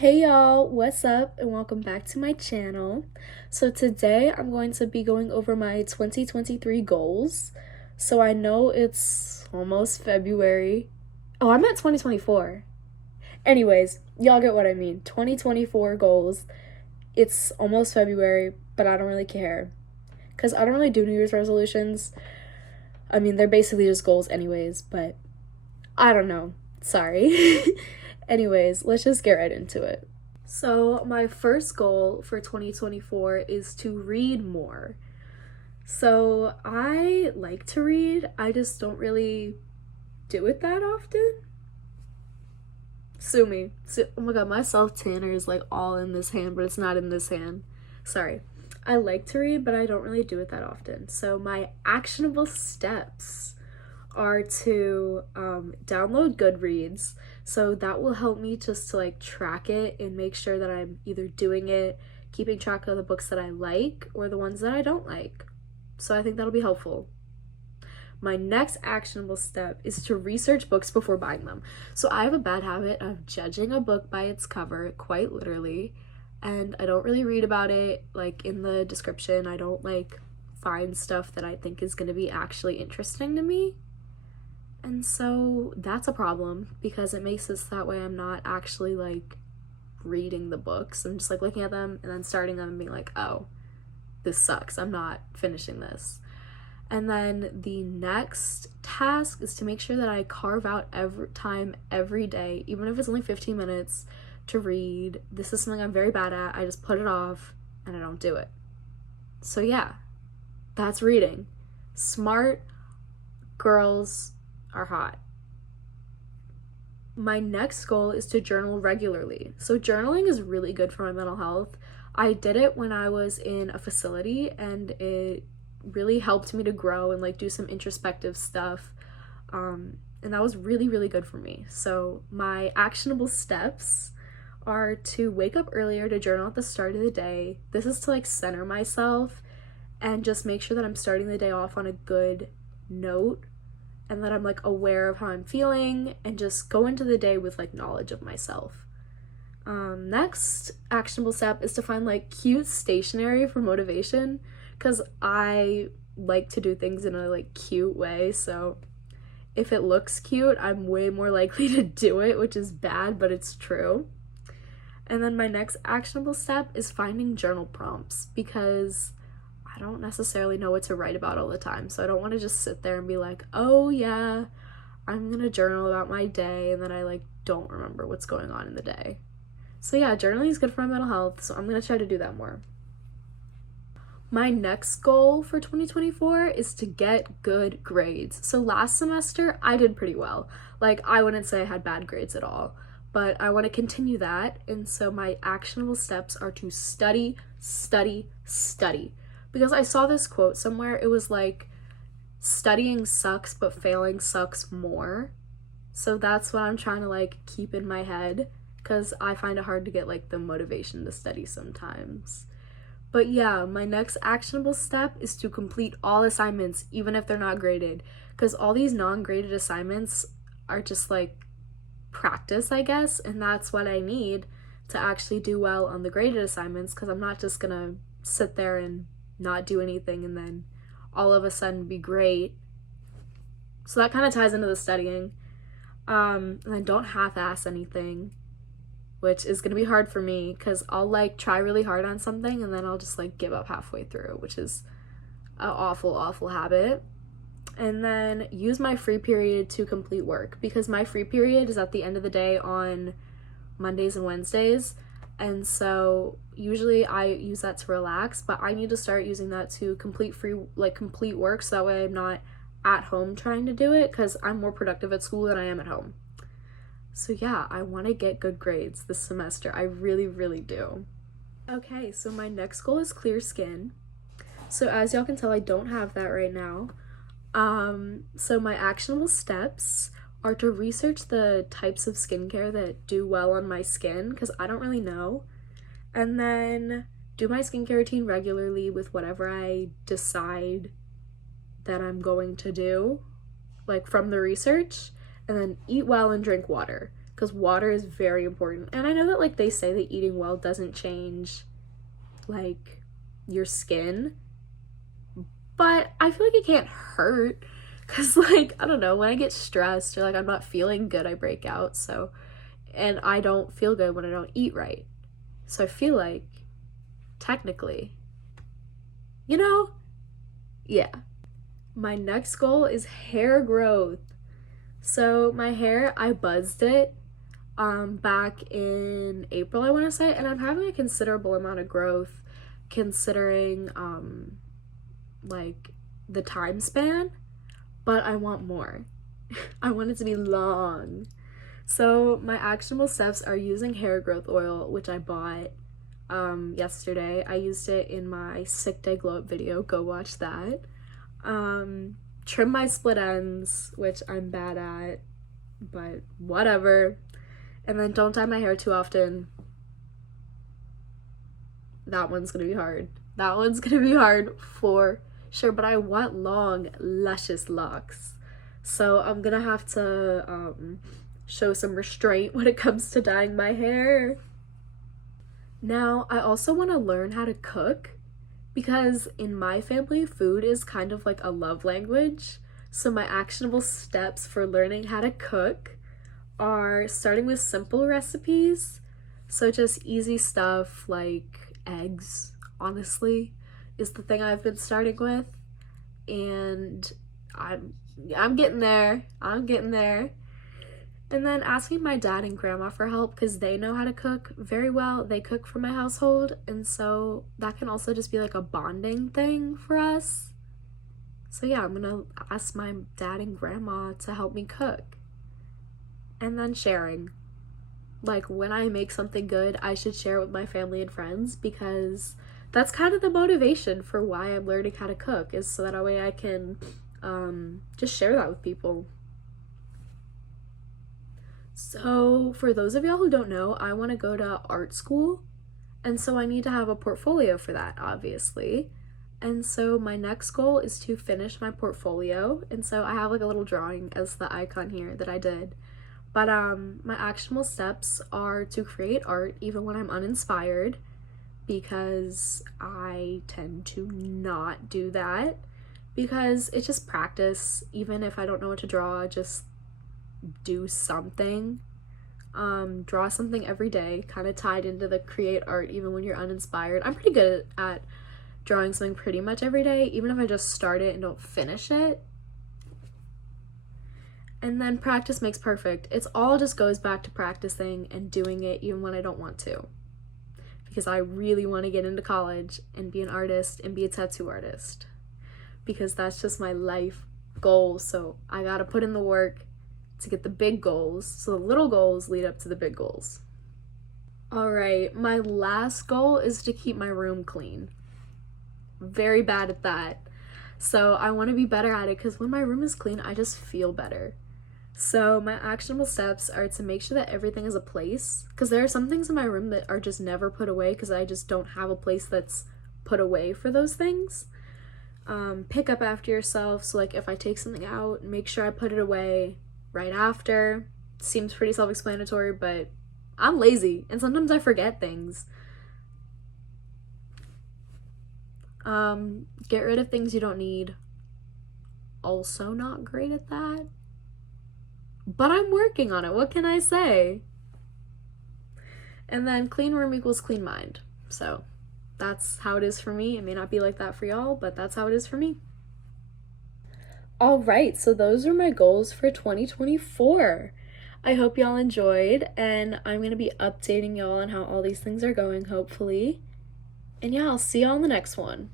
Hey y'all, what's up and welcome back to my channel. So today I'm going to be going over my 2023 goals. So I know it's almost February. Oh, I meant 2024. Anyways, y'all get what I mean. 2024 goals. It's almost February, but I don't really care because I don't really do New Year's resolutions. I mean, they're basically just goals anyways, but I don't know. Sorry. Anyways, let's just get right into it. So, my first goal for 2024 is to read more. So, I like to read, I just don't really do it that often. Sue me. Oh my god, my self tanner is like all in this hand, but it's not in this hand. Sorry. I like to read, but I don't really do it that often. So, my actionable steps are to download Goodreads. So that will help me just to like track it and make sure that I'm either doing it, keeping track of the books that I like or the ones that I don't like. So I think that'll be helpful. My next actionable step is to research books before buying them. So I have a bad habit of judging a book by its cover, quite literally, and I don't really read about it like in the description. I don't like find stuff that I think is going to be actually interesting to me. And so that's a problem because it makes it so that way I'm not actually like reading the books. I'm just like looking at them and then starting them and being like, oh, this sucks. I'm not finishing this. And then the next task is to make sure that I carve out every day, even if it's only 15 minutes, to read. This is something I'm very bad at. I just put it off and I don't do it. So yeah, that's reading. Smart girls are hot. My next goal is to journal regularly. So journaling is really good for my mental health. I did it when I was in a facility and it really helped me to grow and like do some introspective stuff. And that was really, really good for me. So my actionable steps are to wake up earlier to journal at the start of the day. This is to like center myself and just make sure that I'm starting the day off on a good note and that I'm like aware of how I'm feeling and just go into the day with like knowledge of myself. Next actionable step is to find like cute stationery for motivation because I like to do things in a like cute way. So if it looks cute, I'm way more likely to do it, which is bad, but it's true. And then my next actionable step is finding journal prompts because I don't necessarily know what to write about all the time. So I don't want to just sit there and be like, oh yeah, I'm gonna journal about my day and then I like don't remember what's going on in the day. So yeah, journaling is good for my mental health, so I'm gonna try to do that more. My next goal for 2024 is to get good grades. So last semester I did pretty well. Like I wouldn't say I had bad grades at all, but I want to continue that. And so my actionable steps are to study, study, study. Because I saw this quote somewhere. It was like, studying sucks, but failing sucks more. So that's what I'm trying to like keep in my head because I find it hard to get like the motivation to study sometimes. But yeah, my next actionable step is to complete all assignments, even if they're not graded. Because all these non-graded assignments are just like practice, I guess. And that's what I need to actually do well on the graded assignments because I'm not just gonna sit there and not do anything and then all of a sudden be great. So that kind of ties into the studying. And then don't half-ass anything, which is gonna be hard for me because I'll like try really hard on something and then I'll just like give up halfway through, which is an awful, awful habit. And then use my free period to complete work because my free period is at the end of the day on Mondays and Wednesdays. And so usually I use that to relax, but I need to start using that to complete work so that way I'm not at home trying to do it because I'm more productive at school than I am at home. So yeah, I want to get good grades this semester. I really, really do. Okay, so my next goal is clear skin. So as y'all can tell, I don't have that right now. So my actionable steps are to research the types of skincare that do well on my skin because I don't really know. And then do my skincare routine regularly with whatever I decide that I'm going to do, like from the research, and then eat well and drink water because water is very important. And I know that like they say that eating well doesn't change like your skin, but I feel like it can't hurt because like I don't know, when I get stressed or like I'm not feeling good, I break out. So, and I don't feel good when I don't eat right. So I feel like technically, you know, yeah. My next goal is hair growth. So my hair, I buzzed it back in April, I want to say, and I'm having a considerable amount of growth considering like the time span, but I want more. I want it to be long. So my actionable steps are using hair growth oil, which I bought yesterday. I used it in my sick day glow up video. Go watch that. Trim my split ends, which I'm bad at, but whatever. And then don't dye my hair too often. That one's gonna be hard. That one's gonna be hard for sure, but I want long, luscious locks. So I'm gonna have to show some restraint when it comes to dyeing my hair. Now, I also want to learn how to cook because in my family, food is kind of like a love language. So my actionable steps for learning how to cook are starting with simple recipes. So just easy stuff like eggs, honestly, is the thing I've been starting with. And I'm getting there. I'm getting there. And then asking my dad and grandma for help because they know how to cook very well. They cook for my household, and so that can also just be like a bonding thing for us. So yeah, I'm gonna ask my dad and grandma to help me cook. And then sharing. Like when I make something good, I should share it with my family and friends because that's kind of the motivation for why I'm learning how to cook, is so that way I can just share that with people. So for those of y'all who don't know, I want to go to art school, and so I need to have a portfolio for that, obviously. And so my next goal is to finish my portfolio, and so I have like a little drawing as the icon here that I did. But my actionable steps are to create art even when I'm uninspired, because I tend to not do that, because it's just practice. Even if I don't know what to draw, just do something. Draw something every day, kind of tied into the create art even when you're uninspired. I'm pretty good at drawing something pretty much every day, even if I just start it and don't finish it. And then practice makes perfect. It's all just goes back to practicing and doing it even when I don't want to, because I really want to get into college and be an artist and be a tattoo artist, because that's just my life goal. So I gotta put in the work to get the big goals, so the little goals lead up to the big goals. All right, my last goal is to keep my room clean. Very bad at that. So I want to be better at it because when my room is clean, I just feel better. So my actionable steps are to make sure that everything is a place, because there are some things in my room that are just never put away because I just don't have a place that's put away for those things. Pick up after yourself. So like if I take something out, make sure I put it away right after. Seems pretty self-explanatory, but I'm lazy and sometimes I forget things. Get rid of things you don't need. Also not great at that, but I'm working on it. What can I say? And then clean room equals clean mind. So that's how it is for me. It may not be like that for y'all, but that's how it is for me. All right, so those are my goals for 2024. I hope y'all enjoyed, and I'm going to be updating y'all on how all these things are going, hopefully. And yeah, I'll see y'all in the next one.